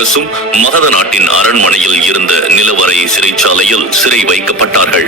செலூக்கஸும் மகத நாட்டின் அரண்மனையில் இருந்த நிலவரை சிறைச்சாலையில் சிறை வைக்கப்பட்டார்கள்.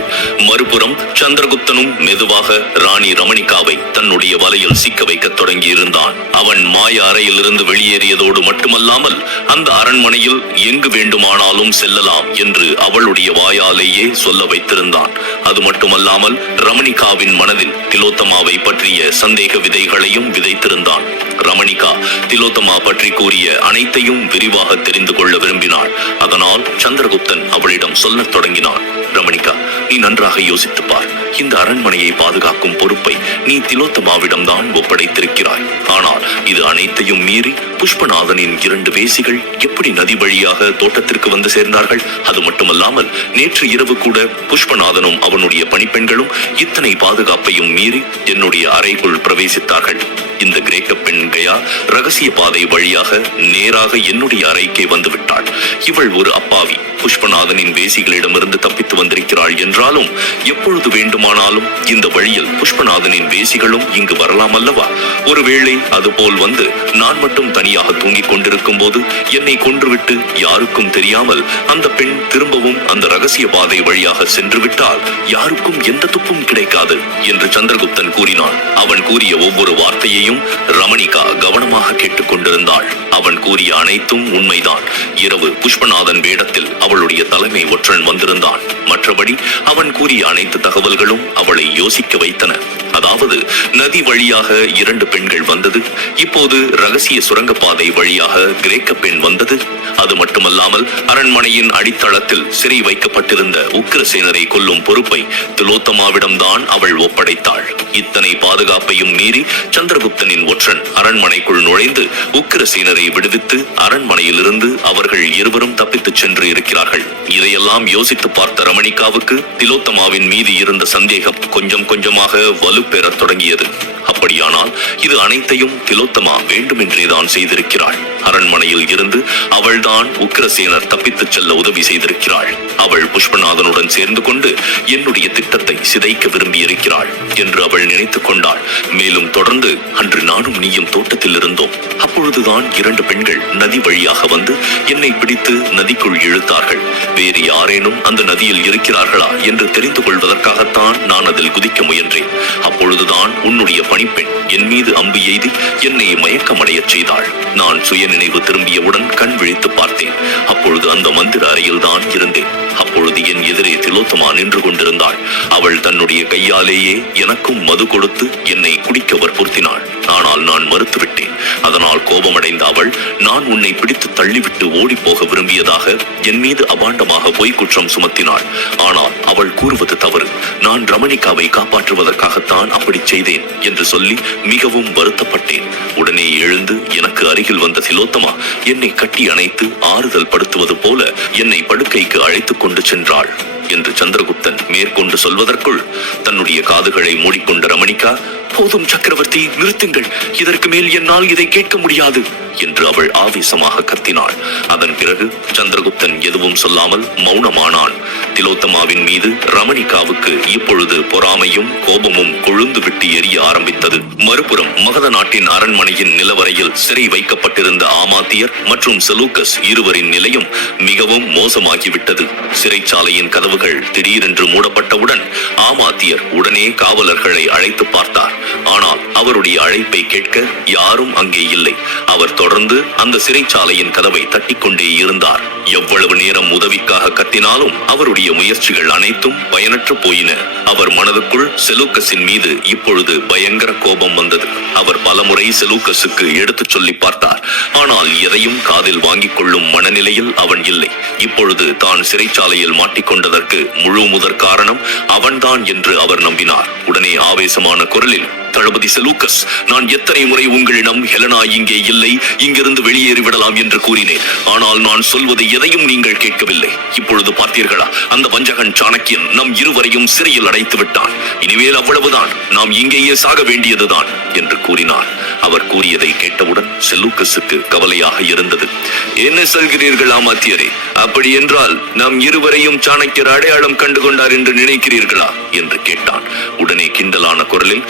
மறுபுறம் சந்திரகுப்தனும் மெதுவாக ராணி ரமணிகாவை தன்னுடைய வலையில் சிக்க வைக்க தொடங்கியிருந்தான். அவன் மாய அறையிலிருந்து வெளியேறியதோடு மட்டுமல்லாமல் அந்த அரண்மனையில் எங்கு வேண்டுமானாலும் செல்லலாம் என்று அவளுடைய வாயாலேயே சொல்ல வைத்திருந்தான். அது மட்டுமல்லாமல் ரமணிகாவின் மனதில் திலோத்தமாவை பற்றிய சந்தேக விதைகளையும் விதைத்திருந்தான். ரமணிகா திலோத்தமா பற்றி கூறிய அனைத்தையும் விரிவாக தெரிந்து கொள்ள விரும்பினாள். அதனால் சந்திரகுப்தன் அவளிடம் சொல்லத் தொடங்கினான். ரமணிகா, நீ நன்றாக யோசித்துப் பார். இந்த அரண்மனையை பாதுகாக்கும் பொறுப்பை நீ திலோத்தமாவிடம் தான் ஒப்படைத்திருக்கிறாய். ஆனால் இது அனைத்தையும் மீறி புஷ்பநாதனின் 2 வேசிகள் எப்படி நதி வழியாக தோட்டத்திற்கு வந்து சேர்ந்தார்கள்? அது மட்டுமல்லாமல் நேற்று இரவு கூட புஷ்பநாதனும் அவனுடைய பணிப்பெண்களும் இத்தனை பாதுகாப்பையும் மீறி என்னுடைய அறைக்குள் பிரவேசித்தார்கள். இந்த கிரேக்க பெண் கயா ரகசிய பாதை வழியாக நேராக என்னுடைய அறைக்கே வந்துவிட்டாள். இவள் ஒரு அப்பாவி. புஷ்பநாதனின் வேசிகளிடமிருந்து தப்பித்து வந்திருக்கிறாள் என்றாலும் எப்பொழுது வேண்டுமானாலும் இந்த வழியில் புஷ்பநாதனின் வேசிகளும் இங்கு வரலாம் அல்லவா? ஒருவேளை அதுபோல் வந்து நான் மட்டும் தனியாக தூங்கிக் கொண்டிருக்கும் போது என்னை கொன்றுவிட்டு யாருக்கும் தெரியாமல் அந்த பெண் திரும்பவும் அந்த ரகசிய பாதை வழியாக சென்று விட்டால் யாருக்கும் எந்த துப்பும் கிடைக்காது என்று சந்திரகுப்தன் கூறினான். அவன் கூறிய ஒவ்வொரு வார்த்தையையும் ரமணிகா கவனமாக கேட்டுக் கொண்டிருந்தாள். அவன் கூறிய அனைத்தும் உண்மைதான். இரவு புஷ்பநாதன் வேடத்தில் அவளுடைய தலைமை ஒற்றன் வந்திருந்தான். மற்றபடி அவன் கூறிய அனைத்து தகவல்களும் அவளை யோசிக்க வைத்தன. அதாவது நதி வழியாக 2 பெண்கள் வந்தது, இப்போது ரகசிய சுரங்கப்பாதை வழியாக கிரேக்க பெண் வந்தது. அது மட்டுமல்லாமல் அரண்மனையின் அடித்தளத்தில் சிறை வைக்கப்பட்டிருந்த உக்கிரசேனரை கொல்லும் பொறுப்பை திலோத்தமாவிடம்தான் அவள் ஒப்படைத்தாள். இத்தனை பாதுகாப்பையும் மீறி சந்திரகுப்தனின் ஒற்றன் அரண்மனைக்குள் நுழைந்து உக்கிரசேனரை விடுவித்து அரண்மனையிலிருந்து அவர்கள் இருவரும் தப்பித்துச் சென்று இருக்கிறார்கள். இதையெல்லாம் யோசித்து பார்த்த ரமணிகாவுக்கு திலோத்தமாவின் மீது இருந்த சந்தேகம் கொஞ்சம் கொஞ்சமாக வலுப்பெறத் தொடங்கியது. அப்படியானால் இது அனைத்தையும் திலோத்தமா வேண்டுமென்றேதான் செய்திருக்கிறாள். அரண்மனையில் இருந்து அவள்தான் உக்கிரசேனர் தப்பித்துச் செல்ல உதவி செய்திருக்கிறாள். அவள் புஷ்பநாதனுடன் சேர்ந்து கொண்டு என்னுடைய திட்டத்தை சிதைக்க விரும்பியிருக்கிறாள் என்று அவள் நினைத்துக் கொண்டாள். மேலும் தொடர்ந்து, அன்று நானும் நீயும் தோட்டத்தில் இருந்தோம். அப்பொழுதுதான் 2 பெண்கள் நதி வழியாக வந்து என்னை பிடித்து நதிக்குள் இழுத்தார்கள். வேறு யாரேனும் அந்த நதியில் இருக்கிறார்களா என்று தெரிந்து கொள்வதற்காகத்தான் நான் அதில் குதிக்க முயன்றேன். அப்பொழுதுதான் உன்னுடைய பணிப்பெண் என் மீது அம்பு எய்தி என்னை மயக்கமடைய செய்தாள். நான் சுய நினைவு திரும்பியவுடன் கண் விழித்து பார்த்தேன். அப்பொழுது அந்த மந்திர அறையில் தான் இருந்தேன். அப்பொழுது என் எதிரே திலோத்தமா நின்று கொண்டிருந்தாள். அவள் தன்னுடைய கையாலேயே எனக்கும் மது கொடுத்து என்னை குடிக்க வற்புறுத்தினாள். ஆனால் நான் மறுத்துவிட்டேன். அதனால் கோபமடைந்த அவள், நான் உன்னை பிடித்து தள்ளிவிட்டு ஓடி போக விரும்பியதாக என் மீது அபாண்டமாக பொய் குற்றம் சுமத்தினாள். ஆனால் அவள் கூறுவது தவறு. நான் ரமணிகாவை காப்பாற்றுவதற்காகத்தான் அப்படி செய்தேன் என்று சொல்லி மிகவும் வருத்தப்பட்டேன். உடனே எழுந்து எனக்கு அருகில் வந்த திலோத்தமா என்னை கட்டி அணைத்து ஆறுதல் படுத்துவது போல என்னை படுக்கைக்கு அழைத்துக் கொண்டு சென்றாள் என்று சந்திரகுப்தன் மேற்கொண்டு சொல்வதற்குள் தன்னுடைய காதுகளை மூடிக்கொண்ட ரமணிகா, போதும் சக்கரவர்த்தி, நிறுத்துங்கள். இதற்கு மேல் என்னால் இதை கேட்க முடியாது என்று அவள் ஆவேசமாக கத்தினாள். அதன் பிறகு சந்திரகுப்தன் எதுவும் சொல்லாமல் மௌனமானான். திலோத்தமாவின் மீது ரமணிகாவுக்கு இப்பொழுது பொறாமையும் கோபமும் கொழுந்து விட்டு எரிய ஆரம்பித்தது. மறுபுறம் மகத நாட்டின் அரண்மனையின் நிலவரையில் சிறை வைக்கப்பட்டிருந்த ஆமாத்தியர் மற்றும் செலூக்கஸ் இருவரின் நிலையும் மிகவும் மோசமாகிவிட்டது. சிறைச்சாலையின் கதவுகள் திடீரென்று மூடப்பட்டவுடன் ஆமாத்தியர் உடனே காவலர்களை அழைத்து பார்த்தார். ஆனால் அவருடைய அழைப்பை கேட்க யாரும் அங்கே இல்லை. அவர் தொடர்ந்து அந்த சிறைச்சாலையின் கதவை தட்டிக்கொண்டே இருந்தார். எவ்வளவு நேரம் உதவிக்காக கத்தினாலும் அவருடைய முயற்சிகள் அனைத்தும் பயனற்று போயின. அவர் மனதுக்குள் செலூக்கஸின் மீது இப்பொழுது பயங்கர கோபம் வந்தது. அவர் பலமுறை செலூக்கஸுக்கு எடுத்துச் சொல்லி பார்த்தார். ஆனால் எதையும் காதில் வாங்கிக் கொள்ளும் மனநிலையில் அவன் இல்லை. இப்பொழுது தான் சிறைச்சாலையில் மாட்டிக்கொண்டதற்கு முழு முதற் காரணம் அவன்தான் என்று அவர் நம்பினார். உடனே ஆவேசமான குரலில், தளபதி செலூக்கஸ், நான் எத்தனை முறை உங்களிடம் ஹெலனா இங்கே இல்லை, இங்கிருந்து வெளியேறி விடலாம் என்று கூறினேன். ஆனால் நான் சொல்வதை எதையும் நீங்கள் கேட்கவில்லை. இப்பொழுது பார்த்தீர்களா, அந்த வஞ்சகன் சாணக்கியன் நம் இருவரையும் சிறையில் அடைத்து விட்டான். இனிமேல் அவ்வளவுதான், நாம் இங்கேயே சாக வேண்டியதுதான் என்று கூறினார். அவர் கூறியதை கேட்டவுடன் செலூக்கஸுக்கு கவலையாக இருந்தது. என்ன சொல்கிறீர்கள் ஆமாத்தியரே? அப்படி என்றால் நாம் இருவரையும் சாணக்கியர் அடையாளம் கண்டுகொண்டார் என்று நினைக்கிறீர்களா என்று கேட்டான். உடனே கிண்டலான குரலில்,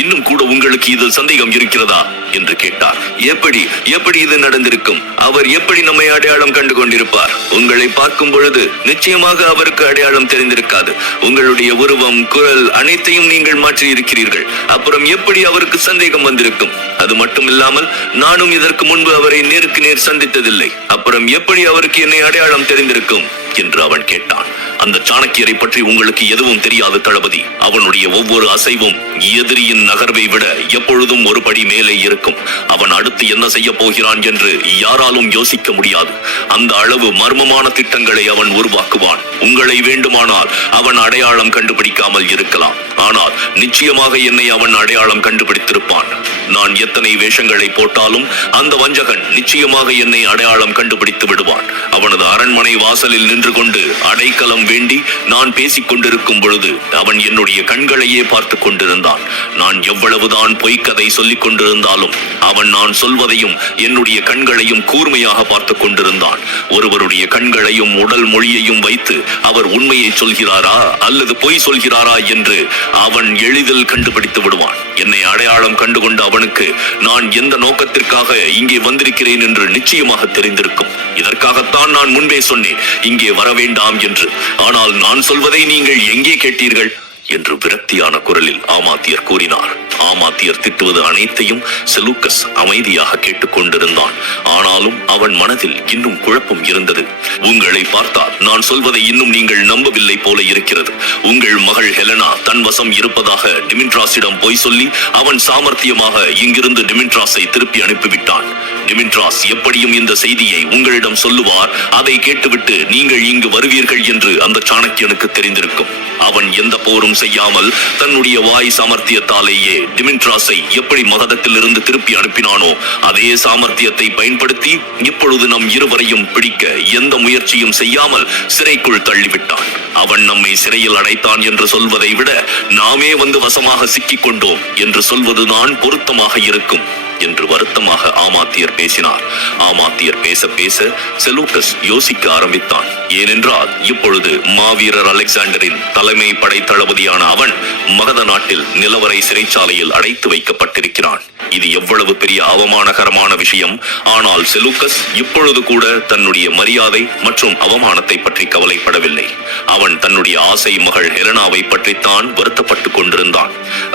இன்னும் கூட உங்களுக்கு இதில் சந்தேகம் இருக்கிறதா என்று கேட்டார். எப்படி இது நடந்திருக்கும்? அவர் எப்படி நம்மை அடையாளம் கண்டு கொண்டிருப்பார்? உங்களை பார்க்கும் பொழுது நிச்சயமாக அவருக்கு அடையாளம் தெரிந்திருக்காது. உங்களுடைய உருவம், குரல் அனைத்தையும் நீங்கள் மாற்றி இருக்கிறீர்கள். அப்புறம் எப்படி அவருக்கு சந்தேகம் வந்திருக்கும்? அது மட்டும் இல்லாமல் நானும் இதற்கு முன்பு அவரை நேருக்கு நேர் சந்தித்ததில்லை. அப்புறம் எப்படி அவருக்கு என்னை அடையாளம் தெரிந்திருக்கும் என்று அவன் கேட்டான். அந்த சாணக்கியரை பற்றி உங்களுக்கு எதுவும் தெரியாது தளபதி. அவனுடைய ஒவ்வொரு அசைவும் எதிரியின் நகர்வை விட எப்பொழுதும் ஒரு படி மேலே இருக்கும். அவன் அடுத்து என்ன செய்ய போகிறான் என்று யாராலும் யோசிக்க முடியாது. அந்த அளவு மர்மமான திட்டங்களை அவன் உருவாக்குவான். உங்களை வேண்டுமானால் அவன் அடையாளம் கண்டுபிடிக்காமல் இருக்கலாம், ஆனால் நிச்சயமாக என்னை அவன் அடையாளம் கண்டுபிடித்திருப்பான். நான் எத்தனை வேஷங்களை போட்டாலும் அந்த வஞ்சகன் நிச்சயமாக என்னை அடையாளம் கண்டுபிடித்து விடுவான். அவனது அரண்மனை வாசலில் நின்று கொண்டு அடைக்கலம் வேண்டி நான் பேசிக் கொண்டிருக்கும் பொழுது அவன் என்னுடைய கண்களையே பார்த்து கொண்டிருந்தான். நான் எவ்வளவுதான் பொய்க்கதை சொல்லிக் கொண்டிருந்தாலும் அவன் நான் சொல்வதையும் என்னுடைய கண்களையும் கூர்மையாக பார்த்து கொண்டிருந்தான். ஒருவருடைய கண்களையும் உடல் மொழியையும் வைத்து அவர் உண்மையை சொல்கிறாரா அல்லது பொய் சொல்கிறாரா என்று அவன் எளிதில் கண்டுபிடித்து விடுவான். என்னை அடையாளம் கண்டுகொண்ட அவனுக்கு நான் எந்த நோக்கத்திற்காக இங்கே வந்திருக்கிறேன் என்று நிச்சயமாக தெரிந்திருக்கும். இதற்காகத்தான் நான் முன்பே சொன்னேன் இங்கே வர வேண்டாம் என்று. ஆனால் நான் சொல்வதை நீங்கள் எங்கே கேட்டீர்கள் என்று விரக்தியான குரலில் ஆமாத்தியர் கூறினார். ஆமாத்தியர் திட்டுவது அனைத்தையும் செலூக்கஸ் அமைதியாக கேட்டுக் கொண்டிருந்தான். ஆனாலும் அவன் மனதில் இன்னும் குழப்பம் இருந்தது. உங்களை பார்த்தால் நான் சொல்வதை இன்னும் நீங்கள் நம்பவில்லை போல இருக்கிறது. உங்கள் மகள் ஹெலனா தன் வசம் இருப்பதாக டிமிட்ராஸிடம் போய் சொல்லி அவன் சாமர்த்தியமாக இங்கிருந்து டிமிட்ராஸை திருப்பி அனுப்பிவிட்டான். டிமிட்ராஸ் எப்படியும் இந்த செய்தியை உங்களிடம் சொல்லுவார். அதை கேட்டுவிட்டு நீங்கள் இங்கு வருவீர்கள் என்று அந்த சாணக்கியனுக்கு தெரிந்திருக்கும். அவன் எந்த போரும் செய்யாமல் தன்னுடைய வாய் சாமர்த்தியத்தாலேயே டிமிட்ராஸை எப்படி மகதத்தில் இருந்து திருப்பி அனுப்பினானோ அதே சாமர்த்தியத்தை பயன்படுத்தி இப்பொழுது நம் இருவரையும் பிடிக்க எந்த முயற்சியும் செய்யாமல் சிறைக்குள் தள்ளிவிட்டான். அவன் நம்மை சிறையில் அடைத்தான் என்று சொல்வதை விட நாமே வந்து வசமாக சிக்கிக் கொண்டோம் என்று சொல்வதுதான் பொருத்தமாக இருக்கும் என்று வருத்தமாக ஆமாத்தியர் பேசினார். ஆமாத்தியர் பேச பேச செலூக்கஸ் யோசிக்க ஆரம்பித்தான். ஏனென்றால் இப்பொழுது மாவீரர் அலெக்சாண்டரின் தலைமை படை தளபதியான அவன் மகத நாட்டில் நிலவரை சிறைச்சாலையில் அடைத்து வைக்கப்பட்டிருக்கிறான். இது எவ்வளவு பெரிய அவமானகரமான விஷயம். ஆனால் செலூக்கஸ் இப்பொழுது கூட தன்னுடைய மரியாதை மற்றும் அவமானத்தை பற்றி கவலைப்படவில்லை. அவன் தன்னுடைய ஆசை மகள் ஹெலனாவை பற்றித்தான் வருத்தப்பட்டுக் கொண்டிருந்தான்.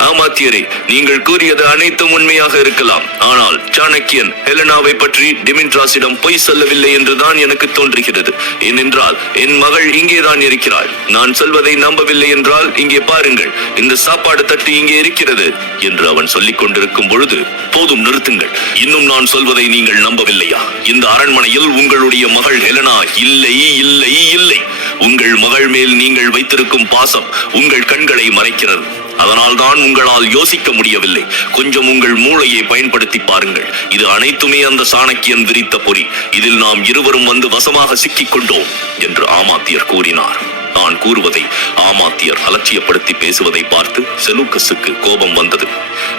ஆமாத்தியரே, நீங்கள் கூறியது அனைத்தும் உண்மையாக இருக்கலாம். ஆனால் சாணக்கியன் ஹெலனாவை பற்றி டிமிட்ராஸிடம் பொய் சொல்லவில்லை என்றுதான் எனக்கு தோன்றுகிறது. ஏனென்றால் என் மகள் இங்கேதான் இருக்கிறாள். நான் சொல்வதை நம்பவில்லை என்றால் இங்கே பாருங்கள், இந்த சாப்பாடு தட்டு இங்கே இருக்கிறது என்று அவன் சொல்லிக் கொண்டிருக்கும் பொழுது, போதும் நிறுத்துங்கள். இன்னும் நான் சொல்வதை நீங்கள் நம்பவில்லையா? இந்த அரண்மனையில் உங்களுடைய மகள் ஹெலனா இல்லை இல்லை இல்லை. உங்கள் மகள் மேல் நீங்கள் வைத்திருக்கும் பாசம் உங்கள் கண்களை மறைக்கிறது. அதனால்தான் உங்களால் யோசிக்க முடியவில்லை. கொஞ்சம் உங்கள் மூளையை பயன்படுத்தி பாருங்கள். இது அனைத்துமே அந்த சாணக்கியன் விரித்த பொறி. இதில் நாம் இருவரும் வந்து வசமாக சிக்கிக் கொண்டோம் என்று ஆமாத்தியர் கூறினார். தான் கூறுவதை ஆமாத்தியர் அலட்சியப்படுத்தி பேசுவதை பார்த்து செலூக்கஸுக்கு கோபம் வந்தது.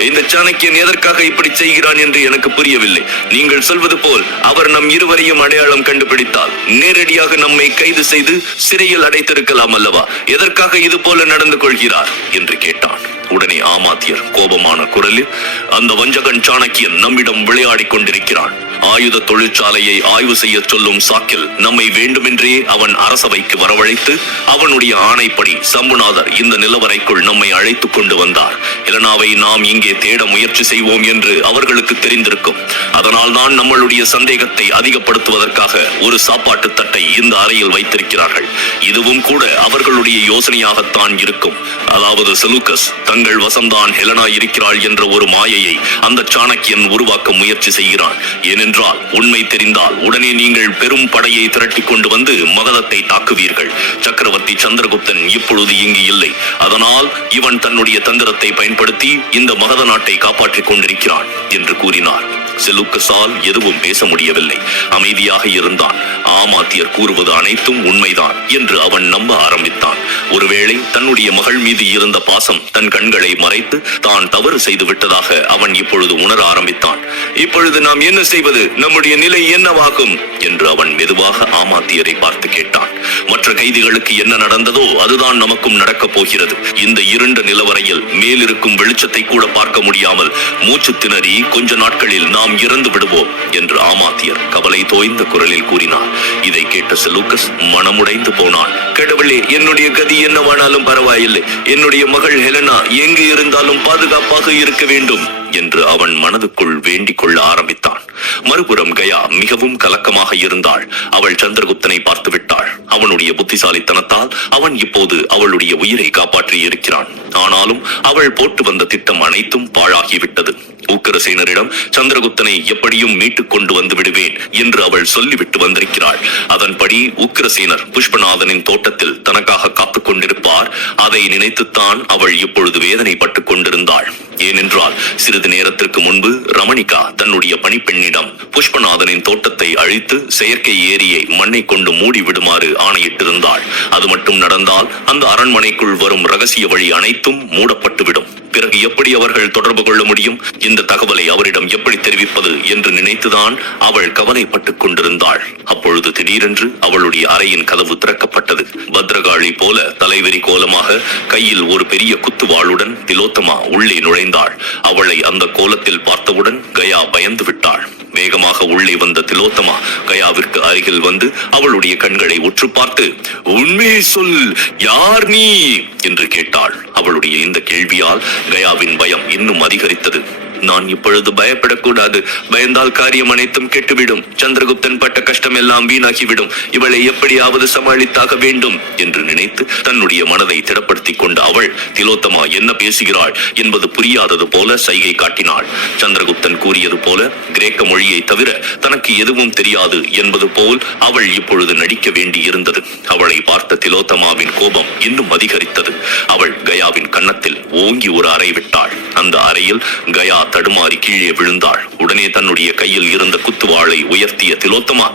இந்த சாணக்கியன் எதற்காக இப்படி செய்கிறான் என்று எனக்கு புரியவில்லை. நீங்கள் சொல்வது போல் அவர் நம் இருவரையும் அடையாளம் கண்டுபிடித்தால் நேரடியாக நம்மை கைது செய்து சிறையில் அடைத்திருக்கலாம் அல்லவா? எதற்காக இது போல நடந்து கொள்கிறார் என்று கேட்டான். உடனே ஆமாத்தியர் கோபமான குரலில், அந்த வஞ்சகன் சாணக்கியன் நம்மிடம் விளையாடி கொண்டிருக்கிறான். ஆயுத தொழிற்சாலையை ஆய்வு செய்ய சொல்லும் சாக்கில் நம்மை வேண்டுமென்றே அவன் அரசவைக்கு வரவழைத்து அவனுடைய ஆணைப்படி சம்புநாதர் இந்த நிலவரைக்குள் நம்மை அழைத்துக் கொண்டு வந்தார். ஹெலனாவை நாம் இங்கே தேட முயற்சி செய்வோம் என்று அவர்களுக்கு தெரிந்திருக்கும். அதனால் தான் நம்மளுடைய சந்தேகத்தை அதிகப்படுத்துவதற்காக ஒரு சாப்பாட்டு தட்டை இந்த அறையில் வைத்திருக்கிறார்கள். இதுவும் கூட அவர்களுடைய யோசனையாகத்தான் இருக்கும். அதாவது செலூக்கஸ் தங்கள் வசம்தான் ஹெலனா இருக்கிறாள் என்ற ஒரு மாயையை அந்த சாணக்கியன் உருவாக்க முயற்சி செய்கிறான். ஏனென்றால் உண்மை தெரிந்தால் உடனே நீங்கள் பெரும் படையை திரட்டி கொண்டு வந்து மகதத்தை தாக்குவீர்கள். சக்கரவர்த்தி சந்திரகுப்தன் இப்பொழுது இங்கு இல்லை. அதனால் இவன் தன்னுடைய தந்திரத்தை பயன்படுத்தி இந்த மகத நாட்டை காப்பாற்றிக் கொண்டிருக்கிறான் என்று கூறினார். செலூக்கஸால் எதுவும் பேச முடியவில்லை. அமைதியாக இருந்தான். ஆமாத்தியர் கூறுவது அனைத்தும் உண்மைதான் என்று அவன் நம்ப ஆரம்பித்தான். ஒருவேளை தன்னுடைய மகள் மீது இருந்த பாசம் தன் கண்களை மறைத்து தான் தவறு செய்து விட்டதாக அவன் இப்பொழுது உணர ஆரம்பித்தான். இப்பொழுது நாம் என்ன செய்வது? நம்முடைய நிலை என்னவாகும் என்று அவன் மெதுவாக ஆமாத்தியரை பார்த்து கேட்டான். மற்ற கைதிகளுக்கு என்ன நடந்ததோ அதுதான் நமக்கும் நடக்கப் போகிறது. இந்த இருண்ட நிலவரையில் மேலிருக்கும் வெளிச்சத்தை கூட பார்க்க முடியாமல் மூச்சு திணறி கொஞ்ச நாட்களில் நாம் இறந்து விடுவோம் என்று ஆமாத்தியர் கவலை தோய்ந்த குரலில் கூறினார். இதை கேட்ட செலூக்கஸ் மனமுடைந்து போனான். கடவுளே, என்னுடைய கதி என்னவானாலும் பரவாயில்லை, என்னுடைய மகள் ஹெலனா எங்கு இருந்தாலும் பாதுகாப்பாக இருக்க வேண்டும் என்று அவன் மனதுக்குள் வேண்டிக் கொள்ள ஆரம்பித்தான். மறுபுறம் கயா மிகவும் கலக்கமாக இருந்தாள். அவள் சந்திரகுப்தனை பார்த்து விட்டாள். அவனுடைய புத்திசாலித்தனத்தால் அவன் இப்போது அவளுடைய உயிரை காப்பாற்றி இருக்கிறான். ஆனாலும் அவள் போட்டு வந்த திட்டம் அனைத்தும் பாழாகிவிட்டது. உக்கிரசேனரிடம் சந்திரகுப்தனை எப்படியும் மீட்டுக் கொண்டு வந்து விடுவேன் என்று அவள் சொல்லிவிட்டு வந்திருக்கிறாள். அதன்படி உக்கிரசேனர் புஷ்பநாதனின் தோட்டத்தில் தனக்காக காத்துக் கொண்டிருப்பார். அதை நினைத்துத்தான் அவள் இப்பொழுது வேதனைப்பட்டுக் கொண்டிருந்தாள். ஏனென்றால் சிறிது நேரத்திற்கு முன்பு ரமணிகா தன்னுடைய பணிப்பெண்ணிடம் புஷ்பநாதனின் தோட்டத்தை அழித்து செயற்கை ஏரியை மண்ணை கொண்டு மூடி விடுமாறு ஆணையிட்டிருந்தாள். அது மட்டும் நடந்தால் அந்த அரண்மனைக்குள் வரும் ரகசிய வழி அனைத்தும் மூடப்பட்டுவிடும். பிறகு எப்படி அவர்கள் தொடர்பு கொள்ள முடியும்? இந்த தகவலை அவரிடம் எப்படி தெரிவிப்பது என்று நினைத்துதான் அவள் கவலைப்பட்டுக் கொண்டிருந்தாள். அப்பொழுது திடீரென்று அவளுடைய அறையின் கதவு திறக்கப்பட்டது. பத்ரகாளி போல தலைவெறி கோலமாக கையில் ஒரு பெரிய குத்துவாளுடன் திலோத்தமா உள்ளே நுழைந்தாள். அவளை அந்த கோலத்தில் பார்த்தவுடன் கயா பயந்து விட்டாள். வேகமாக உள்ளே வந்த திலோத்தமா கயாவிற்கு அருகில் வந்து அவளுடைய கண்களை உற்று பார்த்து, உண்மையை சொல், யார் நீ என்று கேட்டாள். அவளுடைய இந்த கேள்வியால் கயாவின் பயம் இன்னும் அதிகரித்தது. நான் இப்பொழுது பயப்படக்கூடாது. பயந்தால் காரியம் அனைத்தும் கெட்டுவிடும். சந்திரகுப்தன் பட்ட கஷ்டம் எல்லாம் வீணாகிவிடும். இவளை எப்படியாவது சமாளித்தாக வேண்டும் என்று நினைத்து தன்னுடைய மனதை திடப்படுத்திக் கொண்ட அவள் திலோத்தமா என்ன பேசுகிறாள் என்பது புரியாதது போல சைகை காட்டினாள். சந்திரகுப்தன் கூறியது போல கிரேக்க மொழியை தவிர தனக்கு எதுவும் தெரியாது என்பது போல் அவள் இப்பொழுது நடிக்க வேண்டி இருந்தது. அவளை பார்த்த திலோத்தமாவின் கோபம் இன்னும் அதிகரித்தது. அவள் கயாவின் கன்னத்தில் ஓங்கி ஒரு அறை விட்டாள். அந்த அறையில் கயா தடுமாறி கீழே விழுந்தாள். உடனே தன்னுடைய கையில் இருந்த குத்துவாளை உயர்த்திய திலோத்தமா,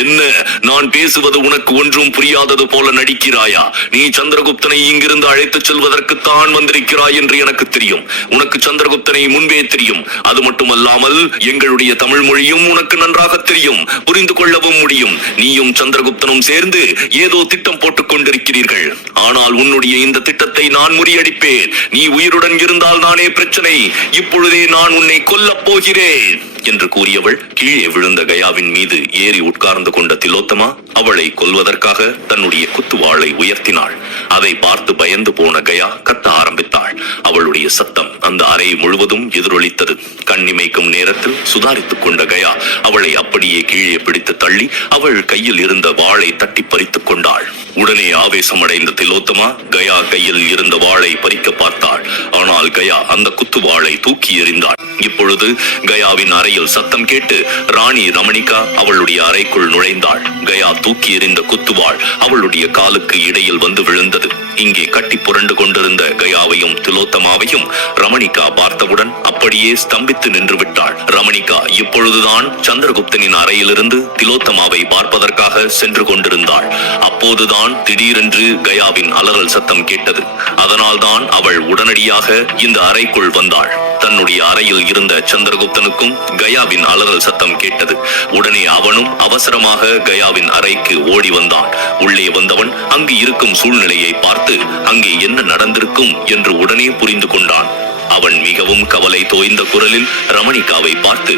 என்ன, நான் பேசுவது உனக்கு ஒன்றும் புரியாதது போல நடிக்கிறாயா? நீ சந்திரகுப்தனை இங்கிருந்து அழைத்துச் செல்வதற்கு தான் வந்திருக்கிறாய் என்று எனக்கு தெரியும். உனக்கு சந்திரகுப்தனை முன்பே தெரியும். அது மட்டுமல்லாமல் எங்களுடைய தமிழ் மொழியும் உனக்கு நன்றாக தெரியும். புரிந்து கொள்ளவும் முடியும். நீயும் சந்திரகுப்தனும் சேர்ந்து ஏதோ திட்டம் போட்டுக் கொண்டிருக்கிறீர்கள். ஆனால் உன்னுடைய இந்த திட்டத்தை நான் முறியடிப்பேன். நீ உயிருடன் இருந்தால் நானே பிரச்சனை. இப்பொழுதே நான் உன்னை கொல்லப் போகிறேன் என்று கூறியவள் கீழே விழுந்த கயாவின் மீது ஏறி உட்கார்ந்து கொண்ட திலோத்தமா அவளை கொல்வதற்காக தன்னுடைய குத்துவாளை உயர்த்தினாள். அதை பார்த்து பயந்து போன கயா கத்த ஆரம்பித்தாள். அவளுடைய சத்தம் அந்த அறை முழுவதும் எதிரொலித்தது. கண்ணிமைக்கும் நேரத்தில் சுதாரித்துக் கொண்ட கயா அவளை அப்படியே கீழே பிடித்து தள்ளி அவள் கையில் இருந்த வாளை தட்டி பறித்துக் கொண்டாள். உடனே ஆவேசமடைந்த திலோத்தமா கயா கையில் இருந்த வாளை பறிக்க பார்த்தாள். ஆனால் கயா அந்த குத்துவாளை தூக்கி எறிந்தாள். இப்பொழுது கயாவின் அறையில் சத்தம் கேட்டு ராணி ரமணிகா அவளுடைய அறைக்குள் நுழைந்தாள். கயா தூக்கி எறிந்த குத்துவாள் அவளுடைய காலுக்கு இடையில் வந்து விழுந்தது. இங்கே கட்டி புரண்டு கொண்டிருந்த கயாவையும் திலோத்தமாவையும் ரமணிகா பார்த்தவுடன் அப்படியே ஸ்தம்பித்து நின்று விட்டாள். ரமணிகா இப்பொழுதுதான் சந்திரகுப்தனின் அறையிலிருந்து திலோத்தமாவை பார்ப்பதற்காக சென்று கொண்டிருந்தாள். அப்போதுதான் திடீரென்று கயாவின் அலறல் சத்தம் கேட்டது. அதனால்தான் அவள் உடனடியாக இந்த அறைக்குள் வந்தாள். தன்னுடைய அறையில் இருந்த சந்திரகுப்தனுக்கும் கயாவின் அலறல் சத்தம் கேட்டது. உடனே அவனும் அவசரமாக கயாவின் அறைக்கு ஓடி வந்தான். உள்ளே வந்தவன் அங்கு இருக்கும் சூழ்நிலையை பார்த்து அங்கே என்ன நடந்திருக்கும் என்று உடனே புரிந்து கொண்டான். அவன் மிகவும் கவலை தோய்ந்த குரலில் ரமணிகாவை பார்த்து,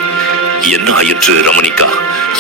என்ன ஆயிற்று ரமணிகா?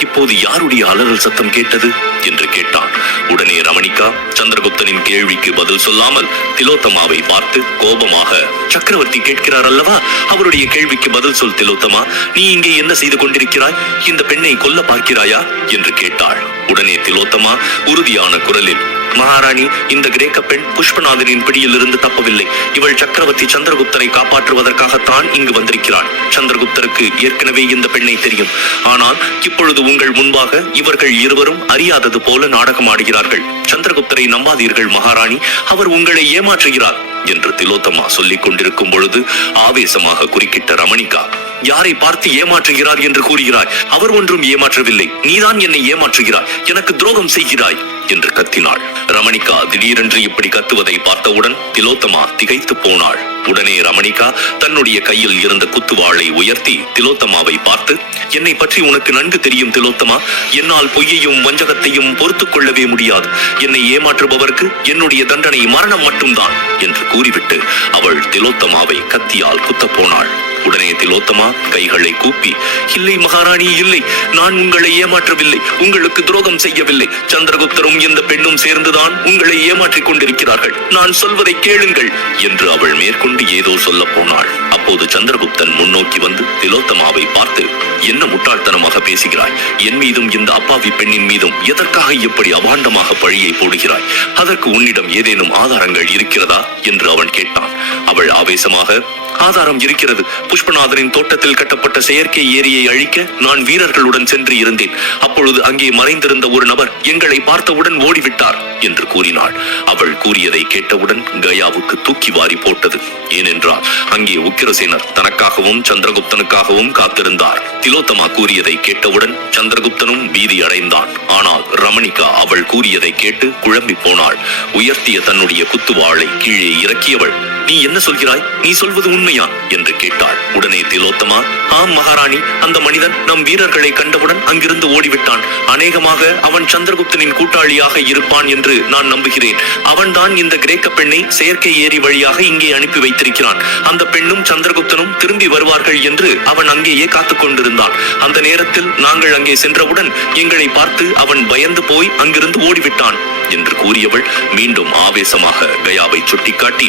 இப்போது யாருடைய அலறல் சத்தம் கேட்டது என்று கேட்டான். உடனே ரமணிகா சந்திரகுப்தனின் கேள்விக்கு பதில் சொல்லாமல் திலோத்தமாவை பார்த்து கோபமாக, சக்கரவர்த்தி கேட்கிறார் அல்லவா, அவருடைய கேள்விக்கு பதில் சொல் திலோத்தமா. நீ இங்கே என்ன செய்து கொண்டிருக்கிறாய்? இந்த பெண்ணை கொல்ல பார்க்கிறாயா என்று கேட்டாள். உடனே திலோத்தமா உறுதியான குரலில், மகாராணி, இந்த கிரேக்க பெண் புஷ்பநாதனின் பிடியில் இருந்து தப்பவில்லை. இவள் சக்கரவர்த்தி சந்திரகுப்தரை காப்பாற்றுவதற்காகத்தான் இங்கு வந்திருக்கிறாள். சந்திரகுப்தருக்கு ஏற்கனவே இந்த பெண்ணை தெரியும். ஆனால் இப்பொழுது உங்கள் முன்பாக இவர்கள் இருவரும் அறியாதது போல நாடகம் ஆடுகிறார்கள். சந்திரகுப்தரை நம்பாதீர்கள் மகாராணி, அவர் உங்களை ஏமாற்றுகிறார் என்று திலோத்தமா சொல்லிக் கொண்டிருக்கும் பொழுது ஆவேசமாக குறுக்கிட்ட ரமணிகா, யாரை பார்த்து ஏமாற்றுகிறார் என்று கூறுகிறாய்? அவர் ஒன்றும் ஏமாற்றவில்லை, நீதான் என்னை ஏமாற்றுகிறாய், எனக்கு துரோகம் செய்கிறாய் என்று கத்தினாள். ரமணிகா திடீரென்று இப்படி கத்துவதை பார்த்தவுடன் திலோத்தமா திகைத்து போனாள். உடனே ரமணிகா தன்னுடைய கையில் இருந்த குத்துவாளை உயர்த்தி திலோத்தமாவை பார்த்து, என்னை பற்றி உனக்கு நன்கு தெரியும் திலோத்தமா, என்னால் பொய்யையும் வஞ்சகத்தையும் பொறுத்துக் கொள்ளவே முடியாது. என்னை ஏமாற்றுபவருக்கு என்னுடைய தண்டனை மரணம் மட்டும்தான் என்று கூறிவிட்டு அவள் திலோத்தமாவை கத்தியால் குத்தப் போனாள். உடனே திலோத்தமா கைகளை கூப்பி, இல்லை மகாராணி, இல்லை, நான் உங்களை ஏமாற்றவில்லை, உங்களுக்கு துரோகம் செய்யவில்லை. சந்திரகுப்தரும் இந்த பெண்ணும் சேர்ந்துதான் உங்களை ஏமாற்றிக் கொண்டிருக்கிறார்கள், நான் சொல்வதை கேளுங்கள் என்று அவள் மேற்கொண்டு ஏதோ சொல்ல போனாள். அப்போது சந்திரகுப்தன் முன்னோக்கி வந்து திலோத்தமாவை பார்த்து, என்ன முட்டாள்தனமாக பேசுகிறாய்? என் மீதும் இந்த அப்பாவி பெண்ணின் மீதும் எதற்காக இப்படி அபாண்டமாக பழியை போடுகிறாய்? அதற்கு உன்னிடம் ஏதேனும் ஆதாரங்கள் இருக்கிறதா என்று அவன் கேட்டான். அவள் ஆவேசமாக, ஆதாரம் இருக்கிறது. புஷ்பநாதரின் தோட்டத்தில் கட்டப்பட்ட செயற்கை ஏரியை அழிக்க நான் வீரர்களுடன் சென்று இருந்தேன். அப்பொழுது அங்கே மறைந்திருந்த ஒரு நபர் எங்களை பார்த்தவுடன் ஓடிவிட்டார் என்று கூறினாள். அவள் கூறியதை கேட்டவுடன் கயாவுக்கு தூக்கி வாரி போட்டது. ஏனென்றால் அங்கே உக்கிரசேனர் தனக்காகவும் சந்திரகுப்தனுக்காகவும் காத்திருந்தார். திலோத்தமா கூறியதை கேட்டவுடன் சந்திரகுப்தனும் பீதி அடைந்தான். ஆனால் ரமணிகா அவள் கூறியதை கேட்டு குழம்பி போனாள். உயர்த்திய தன்னுடைய குத்துவாளை கீழே இறக்கியவள், நீ என்ன சொல்கிறாய்? நீ சொல்வது உண்மையா என்று கேட்டாள். உடனே திலோத்தமா, ஆம் மகாராணி, அந்த மனிதன் நம் வீரர்களை கண்டவுடன் அங்கிருந்து ஓடிவிட்டான். அநேகமாக அவன் சந்திரகுப்தனின் கூட்டாளியாக இருப்பான் என்று நான் நம்புகிறேன். அவன்தான் இந்த கிரேக்க பெண்ணை செயற்கை ஏரி வழியாக இங்கே அனுப்பி வைத்திருக்கிறான். அந்த பெண்ணும் சந்திரகுப்தனும் திரும்பி வருவார்கள் என்று அவன் அங்கேயே காத்துக் கொண்டிருந்தான். அந்த நேரத்தில் நாங்கள் அங்கே சென்றவுடன் எங்களை பார்த்து அவன் பயந்து போய் அங்கிருந்து ஓடிவிட்டான் என்று கூறியவள் மீண்டும் ஆவேசமாக கயாவை சுட்டிக்காட்டி,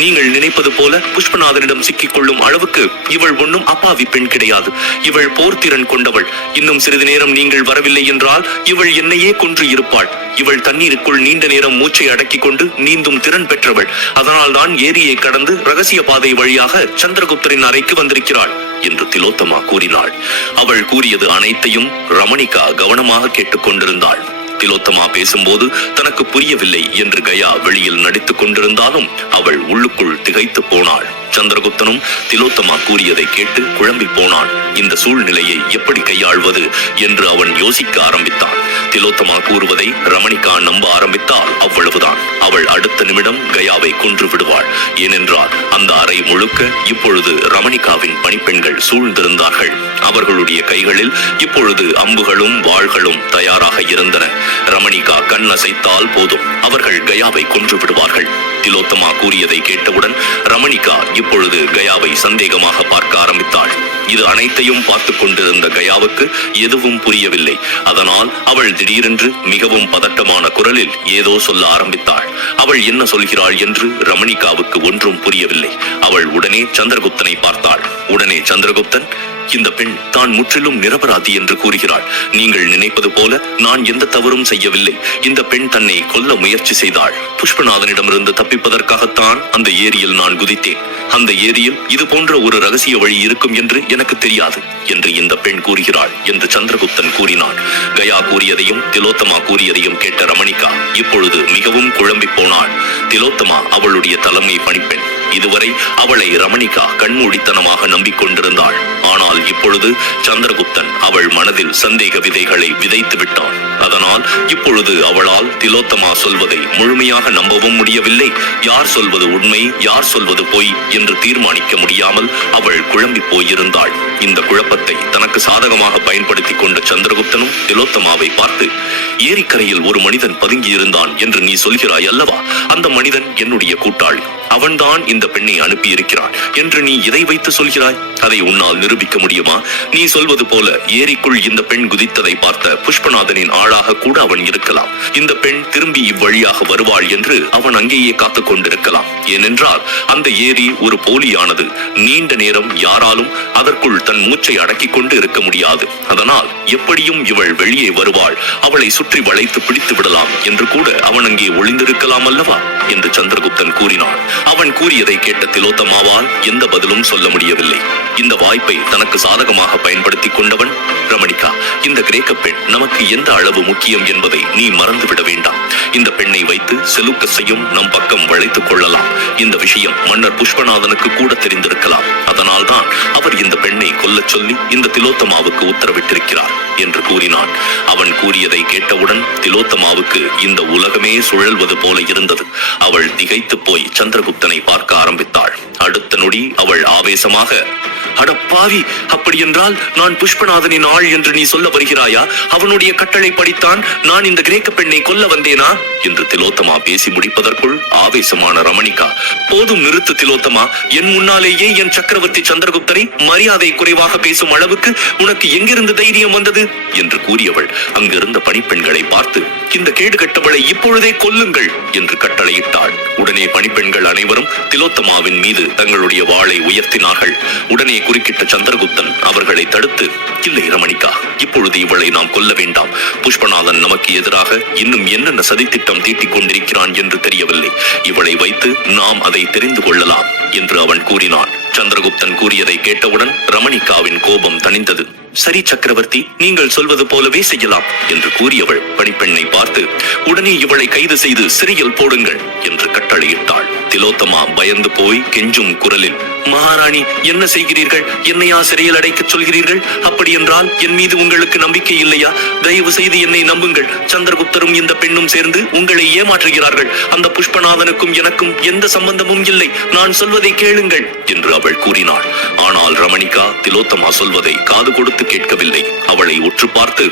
நீங்கள் நினைப்பது போல புஷ்பநாதனிடம் சிக்கிக் கொள்ளும் அளவுக்கு இவள் ஒன்றும் அப்பாவி பெண் கிடையாது. இவள் போர்த்திறன் கொண்டவள். இன்னும் சிறிது நேரம் நீங்கள் வரவில்லை என்றால் இவள் என்னையே கொன்று இருப்பாள். இவள் தண்ணீருக்குள் நீண்ட நேரம் மூச்சை அடக்கிக் கொண்டு நீந்தும் திறன் பெற்றவள். அதனால்தான் ஏரியை கடந்து ரகசிய பாதை வழியாக சந்திரகுப்தரின் அறைக்கு வந்திருக்கிறாள் என்று திலோத்தமா கூறினாள். அவள் கூறியது அனைத்தையும் ரமணிகா கவனமாக கேட்டுக் கொண்டிருந்தாள். திலோத்தமா பேசும்போது தனக்கு புரியவில்லை என்று கயா வெளியில் நடித்துக் கொண்டிருந்தாலும் அவள் உள்ளுக்குள் திகைத்து போனாள். சந்திரகுப்தனும் திலோத்தமா கூறியதை கேட்டு குழம்பி போனான். இந்த சூழ்நிலையை எப்படி கையாள்வது என்று அவன் யோசிக்க ஆரம்பித்தான். திலோத்தமா கூறுவதை ரமணிகா நம்ப ஆரம்பித்தால் அவ்வளவுதான். அவள் அடுத்த நிமிடம் கயாவை கொன்று விடுவாள். ஏனென்றால் அந்த அறை முழுக்க இப்பொழுது ரமணிகாவின் பணிப்பெண்கள் சூழ்ந்திருந்தார்கள். அவர்களுடைய கைகளில் இப்பொழுது அம்புகளும் வாள்களும் தயாராக இருந்தன. ரமணிகா கண் அசைத்தால் போதும், அவர்கள் கயாவை கொன்று விடுவார்கள். திலோத்தமா கூறியதை கேட்டவுடன் ரமணிகா இப்பொழுது கயாவை சந்தேகமாக பார்க்க ஆரம்பித்தாள். இது அனைத்தையும் பார்த்து கொண்டிருந்த கயாவுக்கு எதுவும் புரியவில்லை. அதனால் அவள் திடீரென்று மிகவும் பதட்டமான குரலில் ஏதோ சொல்ல ஆரம்பித்தாள். அவள் என்ன சொல்கிறாள் என்று ரமணிகாவுக்கு ஒன்றும் புரியவில்லை. அவள் உடனே சந்திரகுப்தனை பார்த்தாள். உடனே சந்திரகுப்தன், இந்த பெண் தான் முற்றிலும் நிரபராதி என்று கூறுகிறாள். நீங்கள் நினைப்பது போல நான் எந்த தவறும் செய்யவில்லை. இந்த பெண் தன்னை கொல்ல முயற்சி செய்தாள். புஷ்பநாதனிடமிருந்து தப்பிப்பதற்காகத்தான் அந்த ஏரியில் நான் குதித்தேன். அந்த ஏரியில் இது போன்ற ஒரு ரகசிய வழி இருக்கும் என்று எனக்கு தெரியாது என்று இந்த பெண் கூறுகிறாள் என்று சந்திரகுப்தன் கூறினான். கயா கூறியதையும் திலோத்தமா கூறியதையும் கேட்ட ரமணிகா இப்பொழுது மிகவும் குழம்பி போனாள். திலோத்தமா அவளுடைய தலைமை பணிப்பெண். இதுவரை அவளை ரமணிகா கண்மூடித்தனமாக நம்பிக்கொண்டிருந்தாள். ஆனால் இப்பொழுது சந்திரகுப்தன் அவள் மனதில் சந்தேக விதைகளை விதைத்து விட்டான். அதனால் இப்பொழுது அவளால் திலோத்தமா சொல்வதை முழுமையாக நம்பவும் முடியவில்லை. யார் சொல்வது உண்மை, யார் சொல்வது பொய் என்று தீர்மானிக்க முடியாமல் அவள் குழம்பி போயிருந்தாள். இந்த குழப்பத்தை தனக்கு சாதகமாக பயன்படுத்திக் கொண்ட சந்திரகுப்தனும் திலோத்தமாவை பார்த்து, ஏரிக்கரையில் ஒரு மனிதன் பதுங்கி இருந்தான் என்று நீ சொல்கிறாய் அல்லவா? அந்த மனிதன் என்னுடைய கூட்டாளி. அவன்தான் இந்த பெண்ணை அனுப்பி இருக்கிறான் என்று நீ இதை வைத்து சொல்கிறாய். அதை உன்னால் நிரூபிக்க முடியுமா? நீ சொல்வது போல ஏரிக்குள் இந்த பெண் குதித்ததை பார்த்த புஷ்பநாதனின் ஆளாக கூட அவன் இருக்கலாம். இந்த பெண் திரும்பி இவ்வழியாக வருவாள் என்று அவன் அங்கேயே காத்துக் கொண்டிருக்கலாம். ஏனென்றால் அந்த ஏரி ஒரு போலியானது. நீண்ட நேரம் யாராலும் அதற்குள் தன் மூச்சை அடக்கிக் கொண்டு இருக்க முடியாது. அதனால் எப்படியும் இவள் வெளியே வருவாள், அவளை சுற்றி வளைத்து பிடித்து விடலாம் என்று கூட அவன் அங்கே ஒளிந்திருக்கலாம் அல்லவா என்று சந்திரகுப்தன் கூறினான். அவன் கூறியதை கேட்ட திலோத்தமாவால் எந்த பதிலும் சொல்ல முடியவில்லை. இந்த வாய்ப்பை தனக்கு சாதகமாக விதமாக பயன்படுத்திக் கொண்டவன் ரமணிகா. இந்த கிரேக்க பெண் நமக்கு எந்த அளவு முக்கியம் என்பதை நீ மறந்துவிட வேண்டாம். இந்த பெண்ணை வைத்து செலூக்கஸையும் நம் பக்கம் வளைத்துக் கொள்ளலாம். இந்த விஷயம் மன்னர் புஷ்பநாதனுக்கு கூட தெரிந்திருக்கலாம். அதனால்தான் அவர் இந்த பெண்ணை கொல்லச் சொல்லி இந்த திலோத்தமாவுக்கு உத்தரவிட்டிருக்கிறார் என்று கூறினான். அவன் கூறியதை கேட்டவுடன் திலோத்தமாவுக்கு இந்த உலகமே சுழல்வது போல இருந்தது. அவள் திகைத்து போய் சந்திரகுப்தனை பார்க்க ஆரம்பித்தாள். அடுத்த நொடி அவள் ஆவேசமாக, அடப்பாவி, அப்படி என்றால் நான் புஷ்பநாதனின் ஆள் என்று நீ சொல்ல வருகிறாயா? அவனுடைய கட்டளை படித்தான் நான் இந்த கிரேக்க பெண்ணை கொல்ல வந்தேனா என்று திலோத்தமா பேசி முடிப்பதற்குள் ஆவேசமான ரமணிகா, போதும் நிறுத்து திலோத்தமா. என் முன்னாலேயே என் சக்கரவர்த்தி சந்திரகுப்தரை மரியாதை குறைவாக பேசும் அளவுக்கு உனக்கு எங்கிருந்து தைரியம் வந்தது என்று கூறியவள் அங்கிருந்த பணிப்பெண்களை பார்த்து, இந்த கேடு கட்டவளை இப்பொழுதே கொல்லுங்கள் என்று கட்டளையிட்டாள். உடனே பணிப்பெண்கள் அனைவரும் திலோத்தமாவின் மீது தங்களுடைய வாளை உயர்த்தினார்கள். உடனே குறுக்கிட்ட சந்திரகுப்தன் அவர்களை தடுத்து, இல்லை ரமணிகா, இப்பொழுது இவளை நாம் கொல்ல வேண்டாம். புஷ்பநாதன் நமக்கு எதிராக இன்னும் என்னென்ன சதித்திட்டம் தீட்டிக் கொண்டிருக்கிறான் என்று தெரியவில்லை. இவளை வைத்து நாம் அதை தெரிந்து கொள்ளலாம் என்று அவன் கூறினான். சந்திரகுப்தன் கூறியதை கேட்டவுடன் ரமணிகாவின் கோபம் தணிந்தது. சரி சக்கரவர்த்தி, நீங்கள் சொல்வது போலவே செய்யலாம் என்று கூறியவள் பணிப்பெண்ணை பார்த்து, உடனே இவளை கைது செய்து சிறையில் போடுங்கள் என்று கட்டளையிட்டாள். திலோத்தமா பயந்து போய் கெஞ்சும் குரலில், மகாராணி, என்ன செய்கிறீர்கள்? என்னையா சிறையில் அடைக்கச் சொல்கிறீர்கள்? அப்படி என்றால் என் மீது உங்களுக்கு நம்பிக்கை இல்லையா? தயவு செய்து என்னை நம்புங்கள். சந்திரகுப்தரும் இந்த பெண்ணும் சேர்ந்து உங்களை ஏமாற்றுகிறார்கள். அந்த புஷ்பநாதனுக்கும் எனக்கும் எந்த சம்பந்தமும் இல்லை. நான் சொல்வதை கேளுங்கள் என்று அவள் கூறினாள். ஆனால் ரமணிகா திலோத்தமா சொல்வதை காது கொடுத்து கேட்கவில்லை. அவளை உற்று பார்த்து,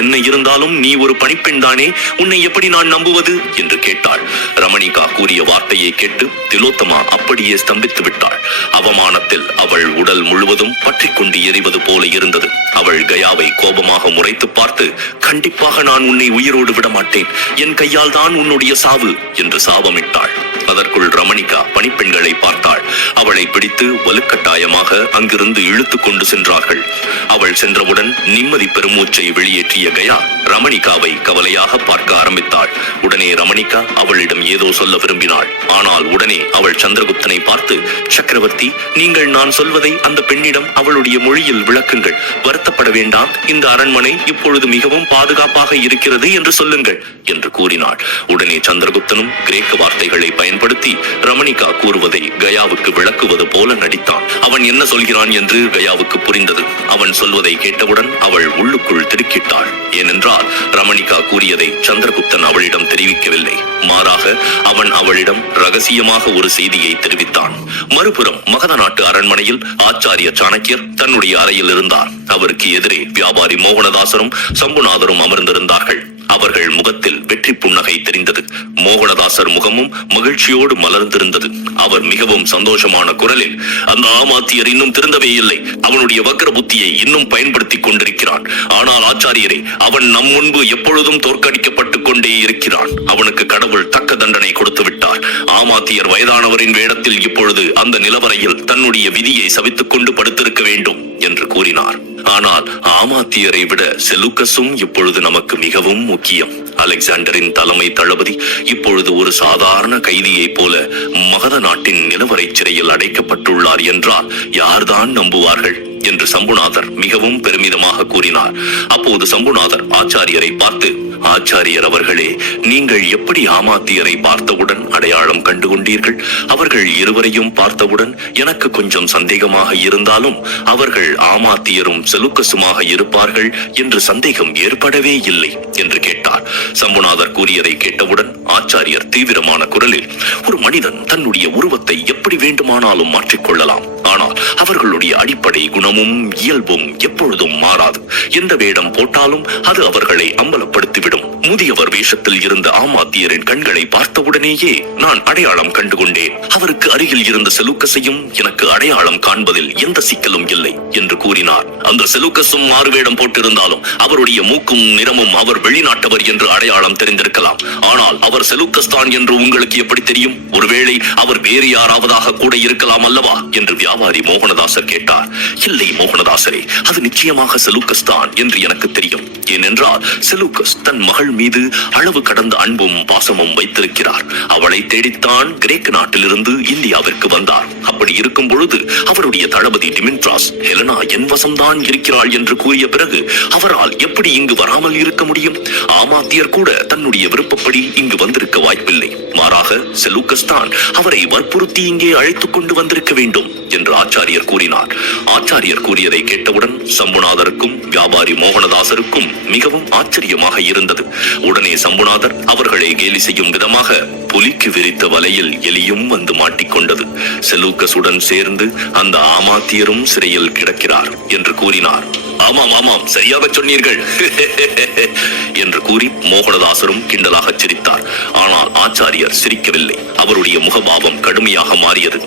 என்ன இருந்தாலும் நீ ஒரு பணிப்பெண் தானே, உன்னை எப்படி நான் நம்புவது என்று கேட்டாள். ரமணிகா கூறிய வார்த்தையை கேட்டு திலோத்தமா அப்படியே ஸ்தம்பித்து விட்டாள். அவமானத்தில் அவள் உடல் முழுவதும் பற்றிக் கொண்டு எரிவது போல இருந்தது. அவள் கயாவை கோபமாக முறைத்து பார்த்து, கண்டிப்பாக நான் உன்னை உயிரோடு விடமாட்டேன். என் கையால் தான் உன்னுடைய சாவு என்று சாபமிட்டாள். அதற்குள் ரமணிகா பணிப்பெண்களை பார்த்தாள். அவளை பிடித்து வலுக்கட்டாயமாக அங்கிருந்து இழுத்து கொண்டு சென்றார்கள். அவள் சென்றவுடன் நிம்மதி பெருமூச்சை வெளியேற்றிய கயா ரமணிகாவை கவலையாக பார்க்க ஆரம்பித்தாள். உடனே ரமணிகா அவளிடம் ஏதோ சொல்ல விரும்பினாள். ஆனால் உடனே அவள் சந்திரகுப்தனை பார்த்து, சக்கரவர்த்தி, நீங்கள் நான் சொல்வதை அந்த பெண்ணிடம் அவளுடைய மொழியில் விளக்குங்கள். வருத்தப்பட வேண்டாம், இந்த அரண்மனை இப்பொழுது மிகவும் பாதுகாப்பாக இருக்கிறது என்று சொல்லுங்கள் என்று கூறினாள். உடனே சந்திரகுப்தனும் கிரேக்க வார்த்தைகளை பயன்படுத்தி ரமணிகா கூறுவதை கயாவுக்கு விளக்குவது போல நடித்தான். அவன் என்ன சொல்கிறான் என்று கயாவுக்கு புரிந்தது. அவன் சொல்வதை கேட்டவுடன் அவள் உள்ளுக்குள் திடுக்கிட்டாள். ஏனென்றால் ரமணிகா கூறியதை சந்திரகுப்தன் அவளிடம் தெரிவிக்கவில்லை. மாறாக அவன் அவளிடம் ரகசியமாக ஒரு செய்தியை தெரிவித்தான். மறுபுறம் மகத நாட்டு அரண்மனையில் ஆச்சாரிய சாணக்கியர் தன்னுடைய அறையில் இருந்தார். அவருக்கு எதிரே வியாபாரி மோகனதாசரும் சம்புநாதரும் அமர்ந்திருந்தார்கள். அவர்கள் முகத்தில் வெற்றி புன்னகை தெரிந்தது. மோகனதாசர் முகமும் மகிழ்ச்சியோடு மலர்ந்திருந்தது. அவர் மிகவும் சந்தோஷமான குரலில், அந்த ஆமாத்தியர் இன்னும் திருந்தவே இல்லை. அவனுடைய வக்ர புத்தியை இன்னும் பயன்படுத்திக் கொண்டிருக்கிறான். ஆனால் ஆச்சாரியரே, அவன் நம் முன்பு எப்பொழுதும் தோற்கடிக்கப்பட்டுக் கொண்டே இருக்கிறான். அவனுக்கு கடவுள் தக்க தண்டனை கொடுத்து விட்டார். ஆமாத்தியர் வயதானவரின் வேடத்தில் இப்பொழுது அந்த நிலவரையில் தன்னுடைய விதியை சபித்துக் கொண்டு படுத்திருக்க வேண்டும் என்று கூறினார். ஆனால் ஆமாத்தியரை விட செலூக்கஸும் இப்பொழுது நமக்கு மிகவும் முக்கியம். அலெக்சாண்டரின் தலைமை தளபதி இப்பொழுது ஒரு சாதாரண கைதியை போல மகத நாட்டின் நிலவரை சிறையில் அடைக்கப்பட்டுள்ளார் என்றால் யார்தான் நம்புவார்கள் என்று சம்புநாதர் மிகவும் பெருமிதமாக கூறினார். அப்போது சம்புநாதர் ஆச்சாரியரை பார்த்து, ஆச்சாரியர் அவர்களே, நீங்கள் எப்படி ஆமாத்தியரை பார்த்தவுடன் அடையாளம் கண்டுகொண்டீர்கள்? அவர்கள் இருவரையும் பார்த்தவுடன் எனக்கு கொஞ்சம் சந்தேகமாக இருந்தாலும் அவர்கள் ஆமாத்தியரும் செலூக்கஸுமாக இருப்பார்கள் என்று சந்தேகம் ஏற்படவே இல்லை என்று கேட்டார். சம்புநாதர் கூறியதை கேட்டவுடன் ஆச்சாரியர் தீவிரமான குரலில், ஒரு மனிதன் தன்னுடைய உருவத்தை எப்படி வேண்டுமானாலும் மாற்றிக்கொள்ளலாம். ஆனால் அவர்களுடைய அடிப்படை குணமும் இயல்பும் எப்பொழுதும் மாறாது. எந்த வேடம் போட்டாலும் அது அவர்களை அம்பலப்படுத்திவிடும். முதியவர் வேஷத்தில் இருந்த ஆமாத்தியரின் கண்களை பார்த்தவுடனேயே நான் அடையாளம் கண்டுகொண்டேன். அவருக்கு அருகில் இருந்த செலூக்கஸையும் எனக்கு அடையாளம் காண்பதில் எந்த சிக்கலும் இல்லை என்று கூறினார். அந்த செலூக்கஸும் மாறுவேடம் போட்டிருந்தாலும் அவருடைய மூக்கும் நிறமும் அவர் வெளிநாட்டவர் என்று அடையாளம் தெரிந்திருக்கலாம். ஆனால் அவர் செலூக்கஸ் தான் என்று உங்களுக்கு எப்படி தெரியும்? ஒருவேளை அவர் வேறு யாராவதாக கூட இருக்கலாம் அல்லவா என்று வியாபாரி மோகனதாசர் கேட்டார். இல்லை மோகனதாசரே, அது நிச்சயமாக செலூக்கஸ் தான் என்று எனக்கு தெரியும். ஏனென்றால் செலூக்கஸ் தன் மகள் மீது அளவு கடந்த அன்பும் பாசமும் வைத்திருக்கிறார். அவளை தேடித்தான் கிரேக்க நாட்டிலிருந்து இந்தியாவிற்கு வந்தார். அப்படி இருக்கும் பொழுது அவருடைய தளபதி டிமிட்ராஸ் ஹெலனா என் வசம்தான் இருக்கிறாள் என்று கூறிய பிறகு அவரால் எப்படி இங்கு வராமல் இருக்க முடியும்? ஆமாத்தியர் கூட தன்னுடைய விருப்பப்படி இங்கு வந்திருக்க வாய்ப்பில்லை. மாறாக செலூக்கஸ் தான் அவரை வற்புறுத்தி இங்கே அழைத்துக் கொண்டு வந்திருக்க வேண்டும் என்று ஆச்சாரியர் கூறினார். ஆச்சாரியர் கூறியதை கேட்டவுடன் சம்புநாதருக்கும் வியாபாரி மோகனதாசருக்கும் மிகவும் ஆச்சரியமாக இருந்தது. உடனே சம்புநாதர் அவர்களை கேலி செய்யும் விதமாக, புலிக்கு விரித்த வலையில் எலியும் வந்து மாட்டிக்கொண்டது. செலூக்கஸுடன் சேர்ந்து அந்த ஆமாத்தியரும் சிறையில் கிடக்கிறார் என்று கூறினார். ஆமாம் ஆமாம், சரியாக சொன்னீர்கள் என்று கூறி மோகனதாசரும் கிண்டலாக சிரித்தார். ஆனால் ஆச்சாரியர் சிரிக்கவில்லை. அவருடைய முகபாவம் கடுமையாக மாறியது.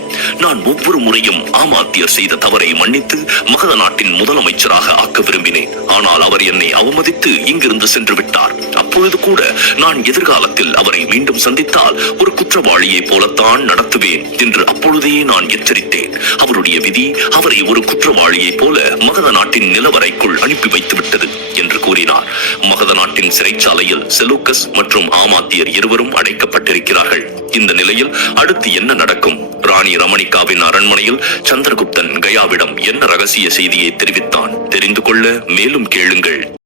நான் ஒவ்வொரு முறையும் ஆமாத்தியர் செய்த தவறை மன்னித்து மகத நாட்டின் முதலமைச்சராக ஆக்க விரும்பினேன். ஆனால் அவர் என்னை அவமதித்து இங்கிருந்து சென்று விட்டார். அப்பொழுது கூட நான் எதிர்காலத்தில் அவரை மீண்டும் சந்தித்தால் ஒரு குற்றவாளியை போலத்தான் நடத்துவேன் என்று அப்பொழுதே நான் எச்சரித்தேன். அவருடைய விதி அவரை ஒரு குற்றவாளியை போல மகத நாட்டின் நிலவரைக்குள் அனுப்பி வைத்து விட்டது என்று கூறினார். மகத நாட்டின் சிறைச்சாலையில் செலூக்கஸ் மற்றும் ஆமாத்தியர் இருவரும் அடைக்கப்பட்டிருக்கிறார்கள். இந்த நிலையில் அடுத்து என்ன நடக்கும்? ராணி ரமணிகாவின் அரண்மனையில் சந்திரகுப்தன் கயாவிடம் என்ன ரகசிய செய்தியை தெரிவித்தான்? தெரிந்து கொள்ள மேலும் கேளுங்கள்.